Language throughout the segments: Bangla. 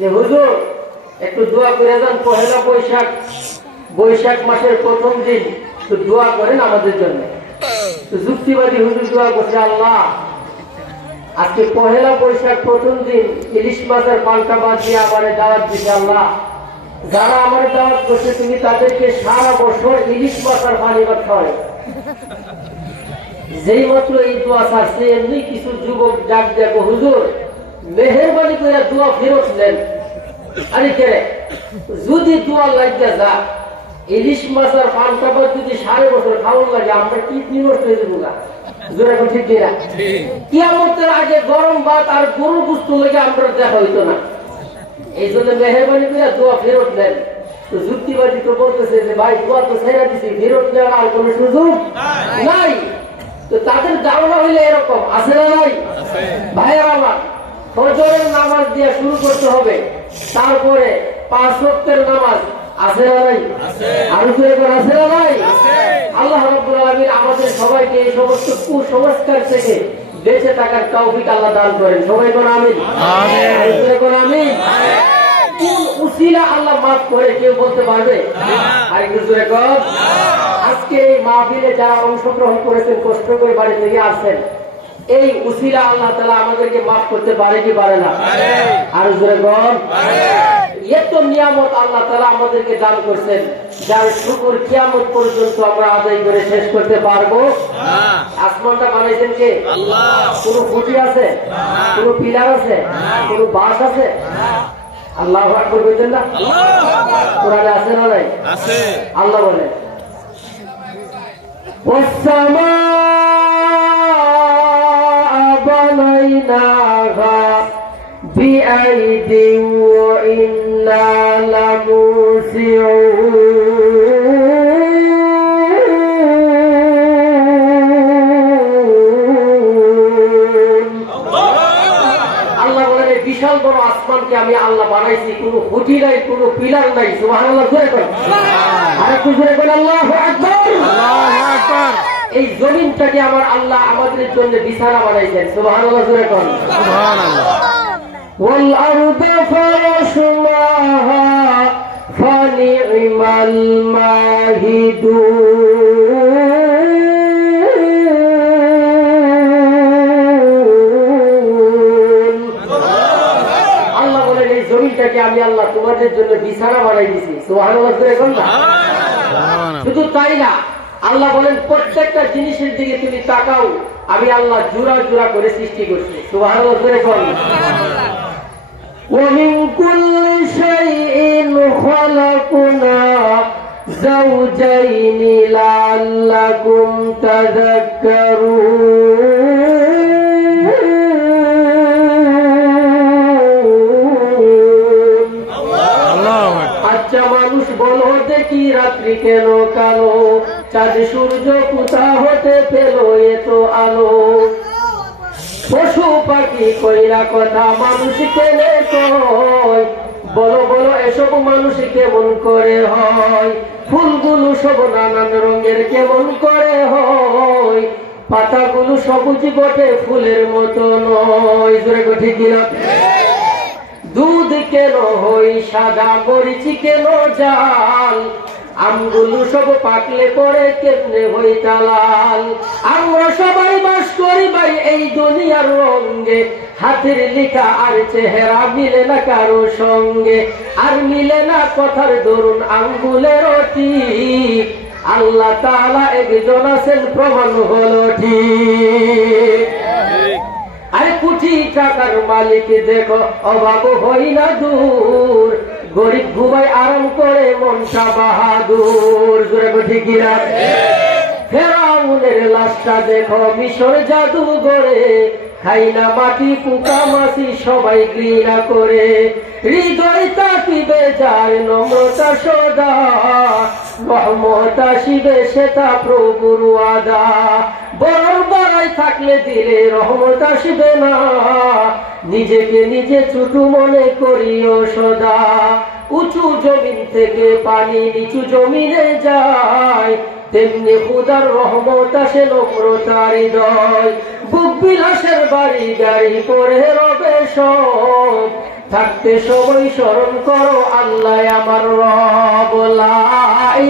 যে হুজুর একটু দোয়া করে দেন, পহেলা বৈশাখ মাসের প্রথম দিন একটু দোয়া করেন আমাদের জন্য। তো যুক্তিবাদী হুজুর দোয়া করছে, আল্লাহ আজকে পহেলা বৈশাখ প্রথম দিন ইলিশ মাছের পাল্টা বাদ দিয়ে আমার দাওয়াত দিচ্ছে। আল্লাহ যারা আমার দাওয়াত করছে তুমি তাদেরকে সারা বছর ইলিশ মাছ আর পানি ভাত খাওয়াই। যেই মাত্র এই দোয়া ছাড়ছে এমনি কিছু যুবক ডাক দেখো, হুজুর মেহরবানি করে দোয়া ফেরত নেন। আরে কেন যদি দোয়া লাগিয়ে যা ইলিশ মাছ আর পাল্টা ভাত যদি সারা বছর খাওয়ান লাগে আমরা কি নষ্ট হয়ে যাবো না? জোরে ঠিক কিনা? কিয়ামতের আগে গরম ভাত আর গরু গুস্ত লেগে আমরা দেখা হইতো না। এই জন্য মেহরবানি করে দোয়া ফেরত নেন। তো যুক্তিবাদী তো বলতেছে যে ভাই দোয়া তো ছেড়ে দিছি, ফেরত নেওয়ার আর কোন সুযোগ নাই। তো তাদের ধারণা হইলে এরকম আছে না নাই? ভাইয়ের আমার ফজরের নামাজ দিয়ে শুরু করতে হবে, তারপরে 5 ওয়াক্তের নামাজ আছে না নাই? আর আছে না নাই? আল্লাহ রাব্বুল আলামিন আমাদের সবাইকে এই সমস্ত কুসংস্কার থেকে বেঁচে থাকার তৌফিক আল্লাহ দান করেন। সবাই বলেন আমিন। আমিন। কোন উসিলা আল্লাহ মাফ করে কেউ বলতে পারবে? আরেকটু জোরে কর। আজকে এই মাহফিলে যারা অংশগ্রহণ করেছেন, কষ্ট করে বাড়ি থেকে আসছেন, এই উসিলা আল্লাহ তাআলা আমাদেরকে মাফ করতে পারে কি পারে না? আর জোরে কর। এত নিয়ামত আল্লাহ তাআলা আমাদেরকে দান করছেন, যার শুকর কিয়ামত পর্যন্ত আমরা আদায় করে শেষ করতে পারবো না। আসমানটা বানাইছেন কে? আল্লাহ। কোনো খুঁটি আছে? কোনো পিলার আছে? কোনো বাঁশ আছে? আল্লাহু আকবার বলতেন না? কোরআনে আছে না নাই? আছে। আল্লাহ বলেন ওয়াস-সামাআ বানাইনাহা বিআইদিন ওয়া ইন্না লামুসিউন। আল্লাহ বলেন এই বিশাল বড় আসমানকে আমি আল্লাহ বানাইছি, কোনো খুঁটি নাই, কোনো পিলার নাই। সুবহানাল্লাহ জোরে বলেন। আরেকটু জোরে বলেন আল্লাহু আকবার। আল্লাহু আকবার। এই জমিনটাকে আমার আল্লাহ আমাদের জন্য বিছানা বানাইছেন। সুবহানাল্লাহ জোরে বলেন। সুবহানাল্লাহ। ওয়াল আরদা ফারাশনাহা ফানি'মাল মাহিদুন। আল্লাহ বলেন এই জমিনটাকে আমি আল্লাহ তোমাদের জন্য বিছানা বানাই দিয়েছি। সুবহানাল্লাহ জোরে বলেন না? শুধু তাই না, আল্লাহ বলেন প্রত্যেকটা জিনিসের দিকে তুমি তাকাও, আমি আল্লাহ জোড়া জোড়া করে সৃষ্টি করছি। সুবহানাল্লাহ জোরে বলেন। ওয়া মিন কুল্লি শাইইন খালাকনা যাওজাইনি লাআল্লাকুম তাযাক্কারুন। আচ্ছা মানুষ বলো দেখি রাত্রি কেন কালো, চাঁদ সূর্য কোথা হতে পেল এত আলো? পশু পাখি কইরা কথা মানুষ কেনে কয়, বলো বলো এসব মানুষ কেমন করে হয়? ফুলগুলো সব নানান রঙের কেমন করে হয়? পাতাগুলো সবুজ বটে ফুলের মতো নয়। জোরে ঠিক কিনা? দুধ কেন হই সাদা, মরিচ কেন জাল? আমগুলো সব পাকলে পরে কেমনে হই লাল? আমরা সবাই বাস করি ভাই এই দুনিয়ার রঙে, হাতের লেখা আর চেহারা মিলে না কারো সঙ্গে, আর মিলে না কথার দরুন আঙ্গুলের টিপ। আল্লাহ তাআলা একজন আছেন প্রমাণ হলো ঠিক। আরে কোটি টাকার মালিক দেখো অভাব হই না দূর, গরিব ঘুমাই আরাম করে মনটা বাহাদুর। জোরে ঠিক কিনা? ফেরাউনের লাশটা দেখো মিশর জাদুঘরে, খাই না মাটি পোকা মাছি সবাই ঘৃণা করে। হৃদয় তাকিবে যার নম্রতা সদা, রহমত আসিবে সেটা প্রভুর ওয়াদা। বড় বড়াই থাকলে দিলে রহমত আসবে না, নিজেকে নিজে ছোট মনে করিও সদা। উঁচু জমিন থেকে পানি নিচু জমিনে যায়, তেমনি খোদার রহমত আসে নম্রতার হৃদয়। বুক বিলাসের বাড়ি গাড়ি পরে রবে সব, থাকতে সবাই স্মরণ করো আল্লাহ আমার রব, লা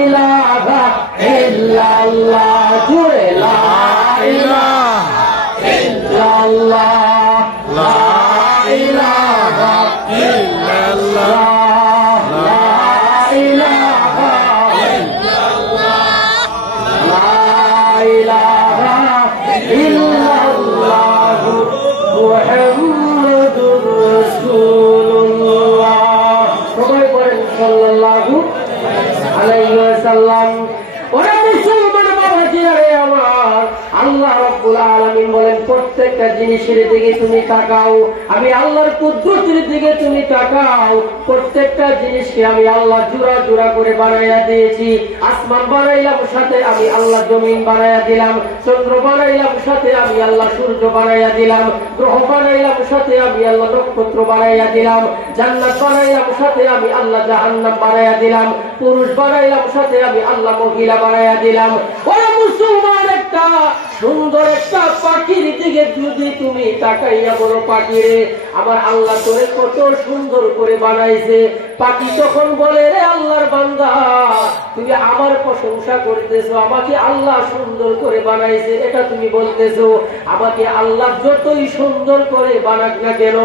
ইলাহা ইল্লাল্লাহ, জুড়ে লা ইলাহা ইল্লাল্লাহ, লা ইলাহা ইল্লাল্লাহ, লা ইলাহা ইল্লাল্লাহ, লা ইলাহা ইল্লাল্লাহ, মুহাম্মাদুর রাসূলুল্লাহ। সবাই বলেন সাল্লাল্লাহু আলাইহি ওয়াসাল্লাম। ওরা মুসলমান বাবাজিরা রে আমার, আল্লাহ রাব্বুল আলামিন বলেন প্রত্যেকটা জিনিসের দিকে তুমি তাকাও, আমি আল্লাহর কুদরতের দিকে তুমি তাকাও। প্রত্যেকটা জিনিসকে আমি আল্লাহ জোড়া জোড়া করে বানাইয়া দিয়েছি। আসমান বানাইলাম, সাথে আমি আল্লাহ জমিন বানাইয়া দিলাম। চন্দ্র বানাইলাম, সাথে আমি আল্লাহ সূর্য বানাইয়া দিলাম। গ্রহ বানাইলাম, সাথে আমি আল্লাহ নক্ষত্র বানাইয়া দিলাম। জান্নাত বানাইলাম, সাথে আমি আল্লাহ জাহান্নাম বানাইয়া দিলাম। পুরুষ বানাইলাম, সাথে আমি আল্লাহ মহিলা বানাইয়া দিলাম। ওরে মুসলমান, একটা সুন্দর একটা পাখির দিকে যদি তুমি তাকাইয়া বলো, পাখি রে আমার আল্লাহ তোরে কত সুন্দর করে বানাইছে। পাখি তখন বলে, রে আল্লাহর বান্দা, তুমি আমার প্রশংসা করতেছো, আমাকে আল্লাহ সুন্দর করে বানাইছে এটা তুমি বলতেছো। আমাকে আল্লাহ যতই সুন্দর করে বানাক না কেন,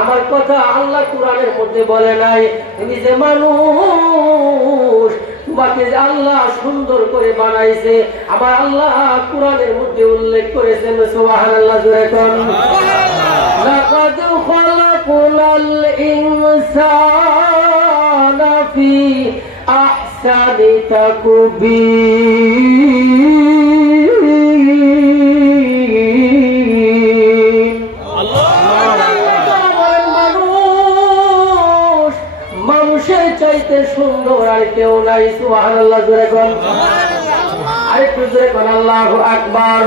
আমার কথা আল্লাহ কোরআনের মধ্যে বলে নাই তুমি যে মানুষ, তোমাকে যে আল্লাহ সুন্দর করে বানাইছে আমার আল্লাহ কোরআনের মধ্যে উল্লেখ করেছেন। সুবহানাল্লাহ, জোরে কোন লাকাদ খালাকুনাল ইনসানা ফি আহসানি তাকবীর। মানুষের চাইতে সুন্দর আর কেউ নাই। সুবহানাল্লাহ, জোরে কোন, আরেকটু জোরে কোন আল্লাহু আকবার।